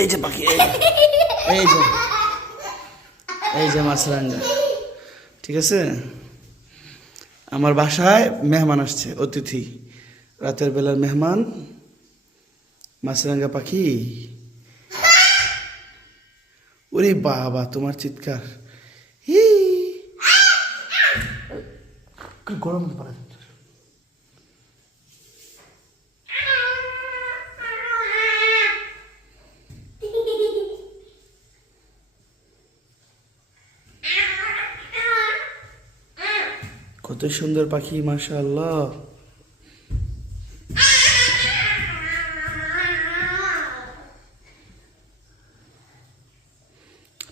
এই যে পাখি, এই যে এই যে মাছরাঙ্গা। ঠিক আছে, আমার বাসায় মেহমান আসছে, অতিথি, রাতের বেলার মেহমান। মাছরাঙ্গা পাখি, ওরে বাবা তোমার চিৎকার, হি গরম পড়ে। কত সুন্দর পাখি, মাশাআল্লাহ।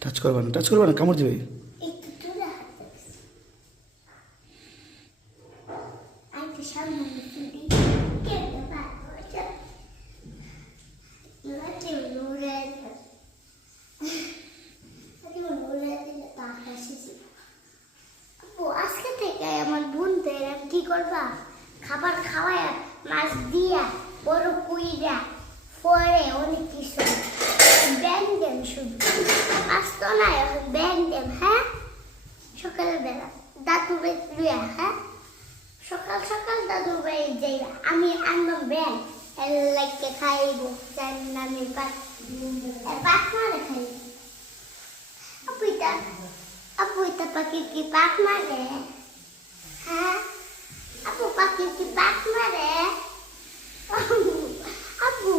টাচ করবা না, টাচ করবা না, কামড় দিবে। আজকে থেকে আমার বোনদের কি করবা, খাবার খাওয়ায় মাছ দিয়া বড় কুইরা পরে অনেক কিছু ব্যাং দেন, শুধু মাছ তো না, এখন ব্যাং দেন। হ্যাঁ, সকালবেলা দাদু বেরিয়া, হ্যাঁ সকাল সকাল দাদু বাড়ি যাইবা, আমি আনলাম ব্যাং লাইকে খাইব, জানি না আমি পাক মারে খাইব। আপু এটা পাখি কি পাক মারে? হ্যাঁ আপু, পাখি কি পাক মারে? আপু